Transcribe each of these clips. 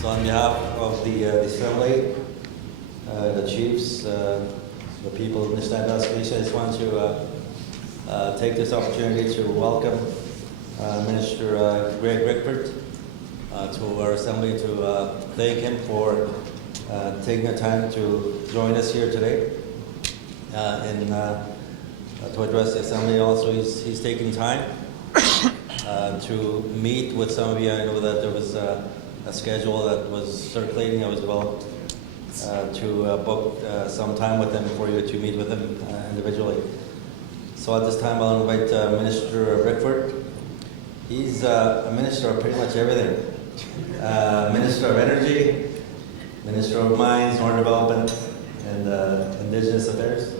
So on behalf of the Assembly, the chiefs, the people of Nishnawbe, Aski, I just want to take this opportunity to welcome Minister Rickford to our Assembly, to thank him for taking the time to join us here today and to address the Assembly. Also, he's taking time to meet with some of you. I know that there was a schedule that was circulating. I was about to book some time with him for you to meet with him individually. So at this time, I'll invite Minister Rickford. He's a minister of pretty much everything. Minister of Energy, Minister of Mines, Northern Development, and Indigenous Affairs.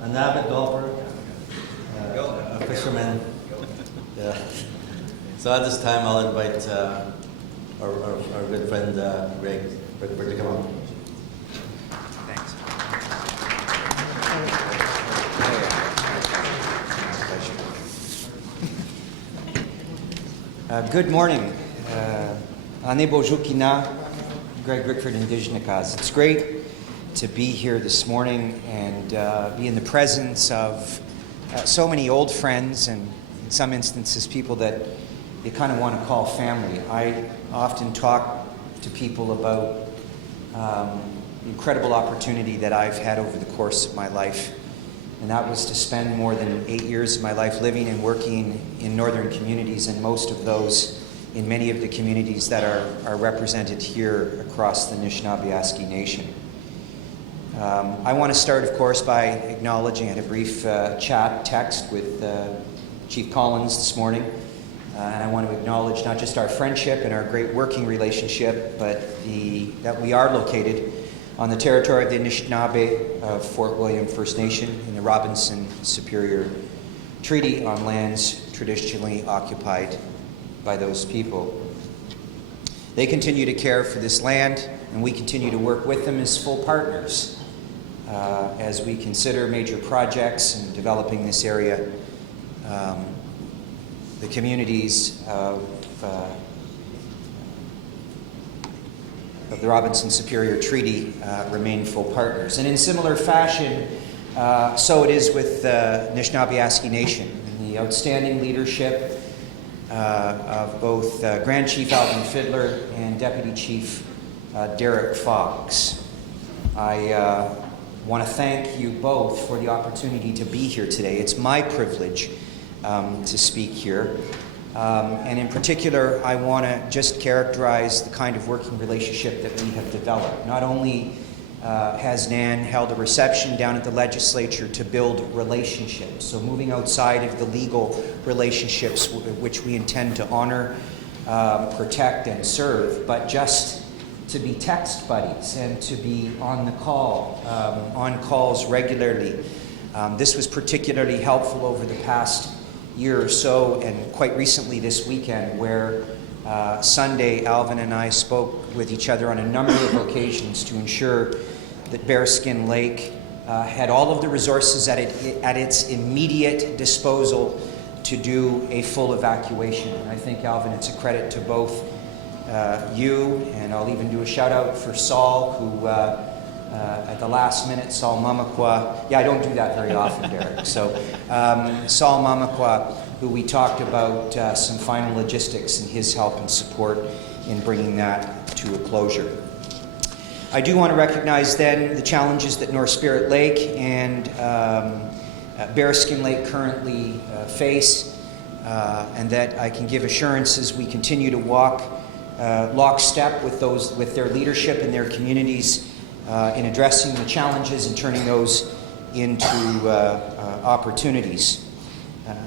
An avid golfer, a fisherman. Yeah. So at this time, I'll invite our good friend Rickford to come up. Thanks. Good morning. Ane Bojukina, Greg Rickford, Indigenous. It's great to be here this morning and be in the presence of so many old friends and in some instances people that you kind of want to call family. I often talk to people about the incredible opportunity that I've had over the course of my life, and that was to spend more than 8 years of my life living and working in northern communities, and most of those in many of the communities that are represented here across the Nishnawbe Aski Nation. I want to start, of course, by acknowledging, I had a brief text with Chief Collins this morning, and I want to acknowledge not just our friendship and our great working relationship, but that we are located on the territory of the Nishnawbe of Fort William First Nation in the Robinson Superior Treaty on lands traditionally occupied by those people. They continue to care for this land, and we continue to work with them as full partners as we consider major projects in developing this area. The communities of the Robinson Superior Treaty remain full partners. And in similar fashion, so it is with Nishnawbe Aski Nation and the outstanding leadership of both Grand Chief Alvin Fiddler and Deputy Chief Derek Fox. I want to thank you both for the opportunity to be here today. It's my privilege to speak here. And in particular, I want to just characterize the kind of working relationship that we have developed. Not only has NAN held a reception down at the legislature to build relationships, so moving outside of the legal relationships which we intend to honor, protect, and serve, but just to be text buddies and to be on the call, on calls regularly. This was particularly helpful over the past year or so, and quite recently this weekend, where Sunday Alvin and I spoke with each other on a number of occasions to ensure that Bearskin Lake had all of the resources at its immediate disposal to do a full evacuation. And I think, Alvin, it's a credit to both you, and I'll even do a shout out for Saul, who at the last minute, Saul Mamakwa, I don't do that very often, Derek. So Saul Mamakwa, who we talked about some final logistics and his help and support in bringing that to a closure. I do want to recognize then the challenges that North Spirit Lake and Bearskin Lake currently face, and that I can give assurances we continue to walk lockstep with their leadership and their communities in addressing the challenges and turning those into opportunities.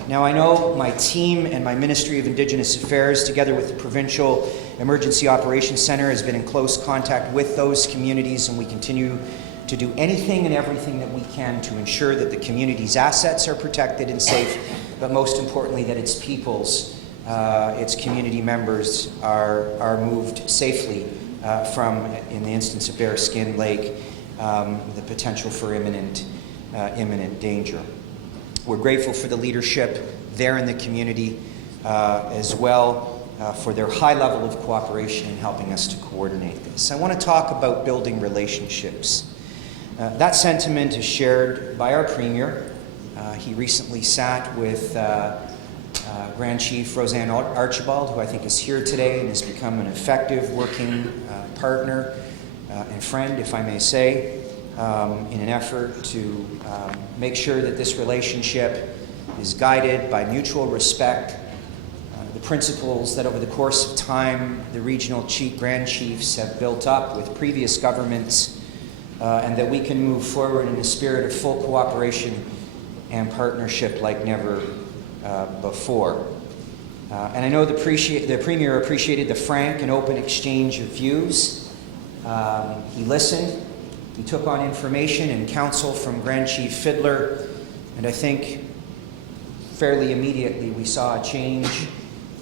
Now, I know my team and my Ministry of Indigenous Affairs, together with the Provincial Emergency Operations Center, has been in close contact with those communities, and we continue to do anything and everything that we can to ensure that the community's assets are protected and safe, but most importantly, that its peoples, its community members are moved safely from, in the instance of Bearskin Lake, the potential for imminent danger. We're grateful for the leadership there in the community as well for their high level of cooperation in helping us to coordinate this. I want to talk about building relationships. That sentiment is shared by our Premier. He recently sat with Grand Chief Roseanne Archibald, who I think is here today and has become an effective working partner and friend, if I may say, in an effort to make sure that this relationship is guided by mutual respect, the principles that over the course of time the regional Grand Chiefs have built up with previous governments, and that we can move forward in a spirit of full cooperation and partnership like never before. And I know the Premier appreciated the frank and open exchange of views. He listened, he took on information and counsel from Grand Chief Fiddler, and I think fairly immediately we saw a change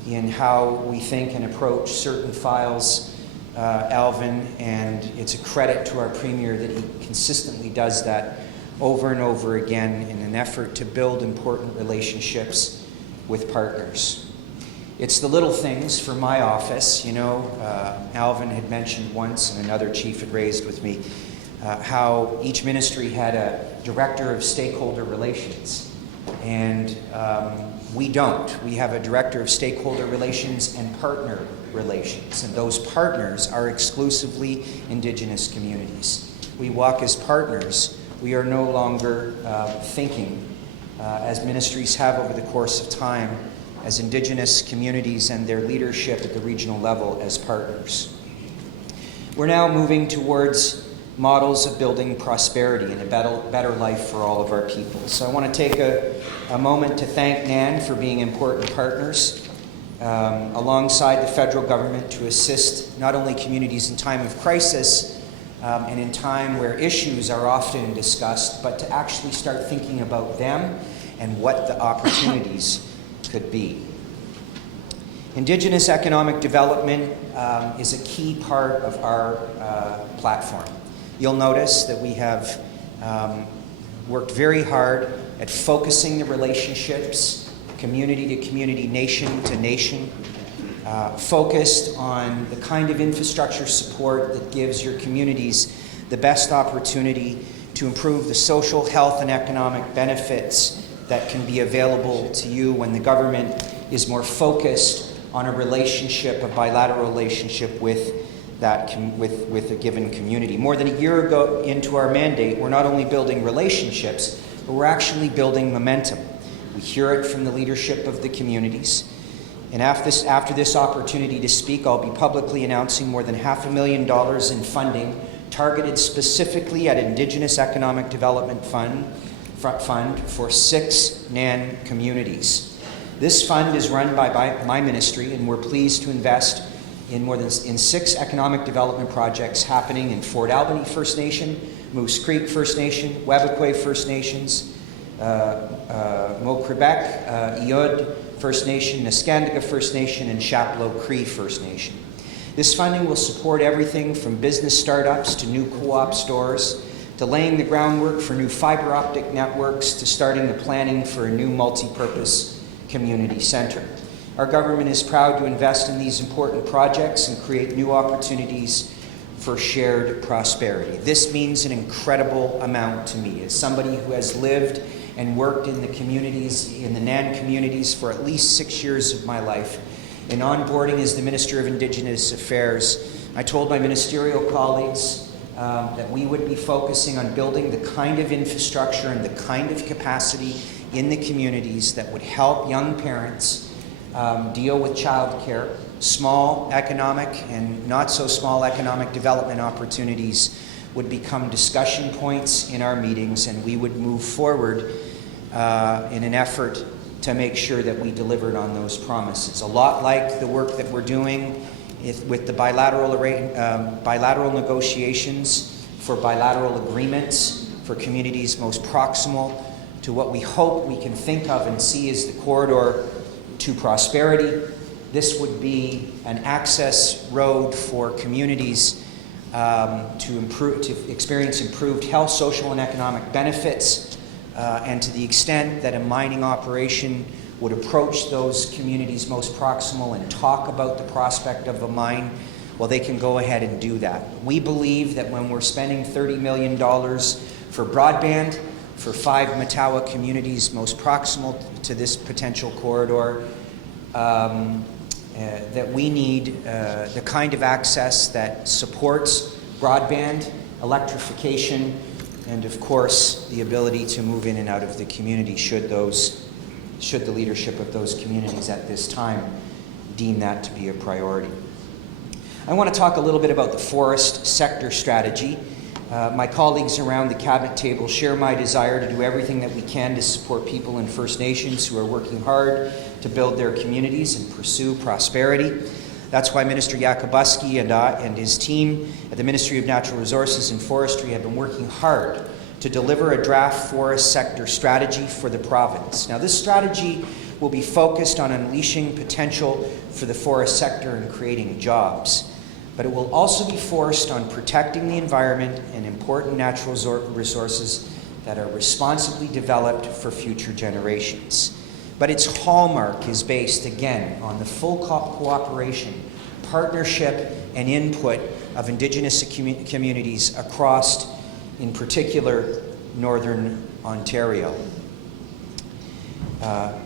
in how we think and approach certain files, Alvin, and it's a credit to our Premier that he consistently does that over and over again in an effort to build important relationships with partners. It's the little things for my office. You know, Alvin had mentioned once, and another chief had raised with me, how each ministry had a director of stakeholder relations. And we don't. We have a director of stakeholder relations and partner relations. And those partners are exclusively Indigenous communities. We walk as partners. We are no longer thinking, as ministries have over the course of time, as Indigenous communities and their leadership at the regional level as partners. We're now moving towards models of building prosperity and a better life for all of our people. So I want to take a moment to thank NAN for being important partners alongside the federal government to assist not only communities in time of crisis and in time where issues are often discussed, but to actually start thinking about them and what the opportunities could be. Indigenous economic development is a key part of our platform. You'll notice that we have worked very hard at focusing the relationships, community to community, nation to nation, focused on the kind of infrastructure support that gives your communities the best opportunity to improve the social, health, and economic benefits that can be available to you when the government is more focused on a relationship, a bilateral relationship with a given community. More than a year ago into our mandate, we're not only building relationships, but we're actually building momentum. We hear it from the leadership of the communities. And after this opportunity to speak, I'll be publicly announcing more than $500,000 in funding targeted specifically at Indigenous Economic Development Fund for 6 NAN communities. This fund is run by my ministry, and we're pleased to invest in 6 economic development projects happening in Fort Albany First Nation, Moose Creek First Nation, Webequie First Nations, Mo-Quebec, Iod First Nation, Neskandiga First Nation, and Chapleau Cree First Nation. This funding will support everything from business startups to new co-op stores, to laying the groundwork for new fiber optic networks, to starting the planning for a new multi-purpose community center. Our government is proud to invest in these important projects and create new opportunities for shared prosperity. This means an incredible amount to me. As somebody who has lived and worked in the communities, in the NAN communities for at least 6 years of my life, in onboarding as the Minister of Indigenous Affairs, I told my ministerial colleagues that we would be focusing on building the kind of infrastructure and the kind of capacity in the communities that would help young parents deal with childcare, small economic and not so small economic development opportunities would become discussion points in our meetings, and we would move forward in an effort to make sure that we delivered on those promises. A lot like the work that we're doing with the bilateral negotiations for bilateral agreements for communities most proximal to what we hope we can think of and see as the corridor to prosperity. This would be an access road for communities to experience improved health, social, and economic benefits, and to the extent that a mining operation would approach those communities most proximal and talk about the prospect of a mine, well, they can go ahead and do that. We believe that when we're spending $30 million for broadband for 5 Matawa communities most proximal to this potential corridor, that we need the kind of access that supports broadband, electrification, and of course the ability to move in and out of the community should the leadership of those communities at this time deem that to be a priority. I want to talk a little bit about the forest sector strategy. My colleagues around the cabinet table share my desire to do everything that we can to support people in First Nations who are working hard to build their communities and pursue prosperity. That's why Minister Yakabuski and his team at the Ministry of Natural Resources and Forestry have been working hard to deliver a draft forest sector strategy for the province. Now, this strategy will be focused on unleashing potential for the forest sector and creating jobs. But it will also be focused on protecting the environment and important natural resources that are responsibly developed for future generations. But its hallmark is based, again, on the full cooperation, partnership, and input of Indigenous communities across, in particular, Northern Ontario.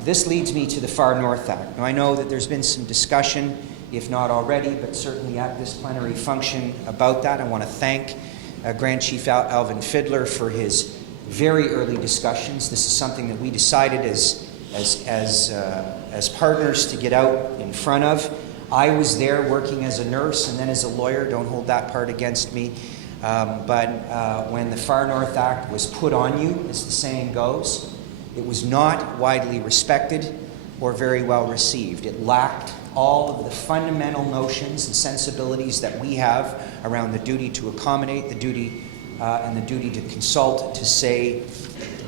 This leads me to the Far North Act. Now, I know that there's been some discussion, if not already, but certainly at this plenary function about that. I want to thank Grand Chief Alvin Fiddler for his very early discussions. This is something that we decided as partners to get out in front of. I was there working as a nurse and then as a lawyer. Don't hold that part against me. But when the Far North Act was put on you, as the saying goes, it was not widely respected or very well received. It lacked all of the fundamental notions and sensibilities that we have around the duty to accommodate, the duty and the duty to consult, to say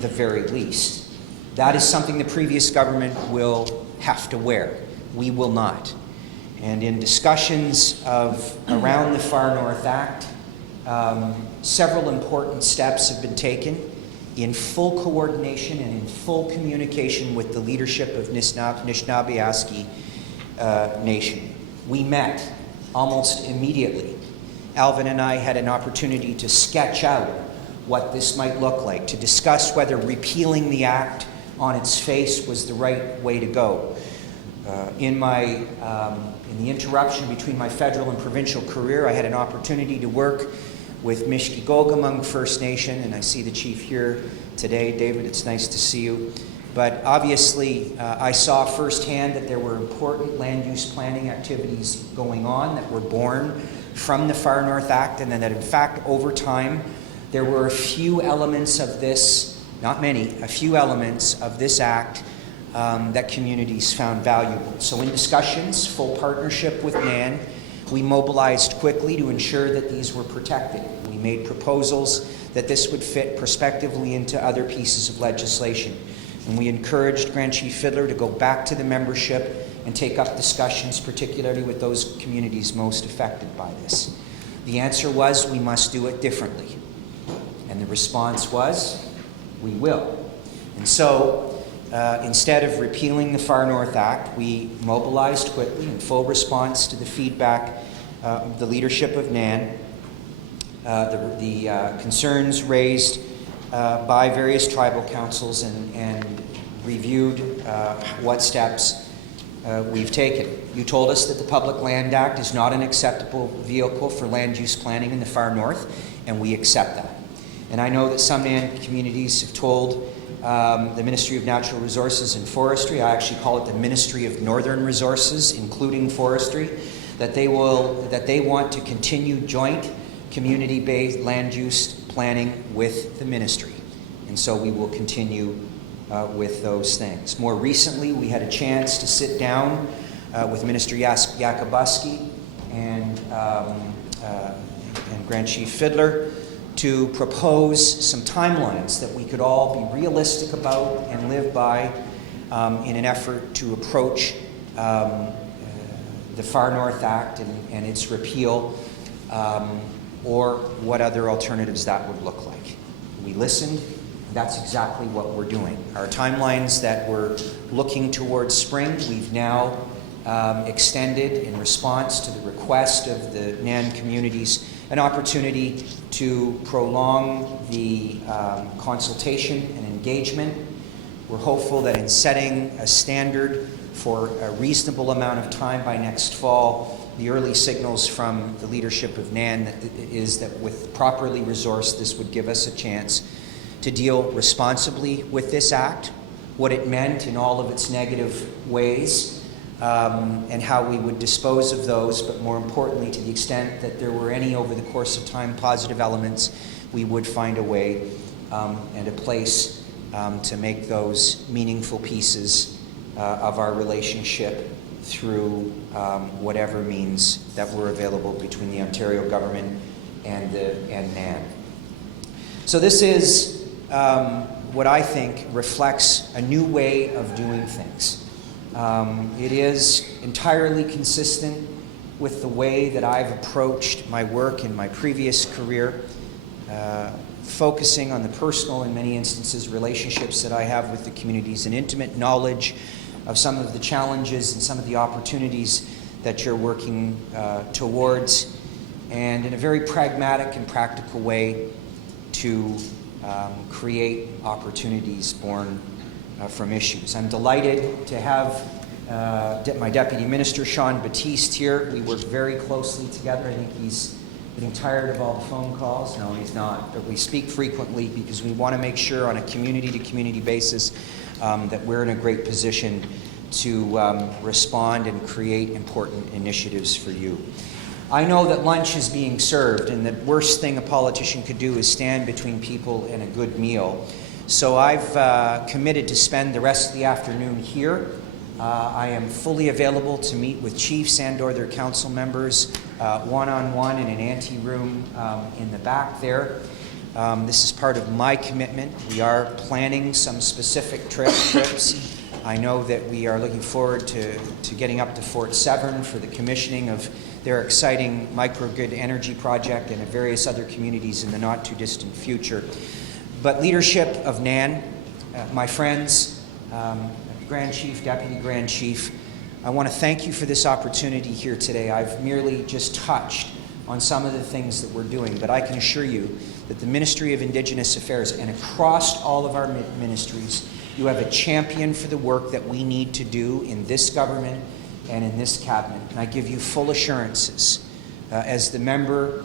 the very least. That is something the previous government will have to wear. We will not. And in discussions around the Far North Act, several important steps have been taken in full coordination and in full communication with the leadership of Nishnawbe Aski Nation. We met almost immediately. Alvin and I had an opportunity to sketch out what this might look like, to discuss whether repealing the act on its face was the right way to go. In the interruption between my federal and provincial career, I had an opportunity to work with Mishki Gogamung First Nation, and I see the chief here today. David, it's nice to see you. But obviously, I saw firsthand that there were important land use planning activities going on that were born from the Far North Act, and then that in fact, over time, there were a few elements of this, not many, a few elements of this act that communities found valuable. So in discussions, full partnership with NAN, we mobilized quickly to ensure that these were protected. We made proposals that this would fit prospectively into other pieces of legislation. And we encouraged Grand Chief Fiddler to go back to the membership and take up discussions, particularly with those communities most affected by this. The answer was, we must do it differently. And the response was, we will. And so, instead of repealing the Far North Act, we mobilized quickly in full response to the feedback of the leadership of NAN, the concerns raised by various tribal councils, and reviewed what steps we've taken. You told us that the Public Land Act is not an acceptable vehicle for land use planning in the far north, and we accept that. And I know that some NAN communities have told the Ministry of Natural Resources and Forestry, I actually call it the Ministry of Northern Resources, including forestry, that they want to continue joint community-based land use planning with the ministry. And so we will continue with those things. More recently, we had a chance to sit down with Minister Yakabuski and Grand Chief Fiddler to propose some timelines that we could all be realistic about and live by in an effort to approach the Far North Act and its repeal, or what other alternatives that would look like. We listened, That's exactly what we're doing. Our timelines that we're looking towards spring, we've now extended in response to the request of the NAN communities an opportunity to prolong the consultation and engagement. We're hopeful that in setting a standard for a reasonable amount of time by next fall, the early signals from the leadership of NAN is that with properly resourced, this would give us a chance to deal responsibly with this act, what it meant in all of its negative ways, and how we would dispose of those, but more importantly, to the extent that there were any over the course of time positive elements, we would find a way and a place to make those meaningful pieces of our relationship through whatever means that were available between the Ontario government and NAN. So this is what I think reflects a new way of doing things. It is entirely consistent with the way that I've approached my work in my previous career, focusing on the personal, in many instances, relationships that I have with the communities, and intimate knowledge of some of the challenges and some of the opportunities that you're working towards, and in a very pragmatic and practical way to create opportunities born from issues. I'm delighted to have my Deputy Minister, Sean Batiste, here. We work very closely together. I think he's getting tired of all the phone calls. No, he's not. But we speak frequently because we want to make sure on a community-to-community basis that we're in a great position to respond and create important initiatives for you. I know that lunch is being served, and the worst thing a politician could do is stand between people and a good meal. So I've committed to spend the rest of the afternoon here. I am fully available to meet with chiefs and/or their council members one-on-one in an ante-room in the back there. This is part of my commitment. We are planning some specific trips. I know that we are looking forward to getting up to Fort Severn for the commissioning of their exciting microgrid energy project and at various other communities in the not-too-distant future. But leadership of NAN, my friends, Grand Chief, Deputy Grand Chief, I want to thank you for this opportunity here today. I've merely just touched on some of the things that we're doing, but I can assure you that the Ministry of Indigenous Affairs and across all of our ministries, you have a champion for the work that we need to do in this government and in this cabinet. And I give you full assurances as the member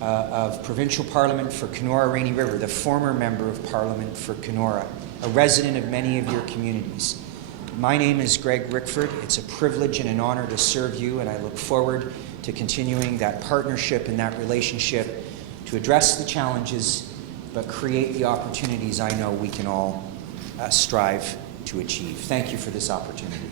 of Provincial Parliament for Kenora-Rainy River, the former member of Parliament for Kenora, a resident of many of your communities. My name is Greg Rickford. It's a privilege and an honor to serve you, and I look forward to continuing that partnership and that relationship to address the challenges, but create the opportunities I know we can all strive to achieve. Thank you for this opportunity.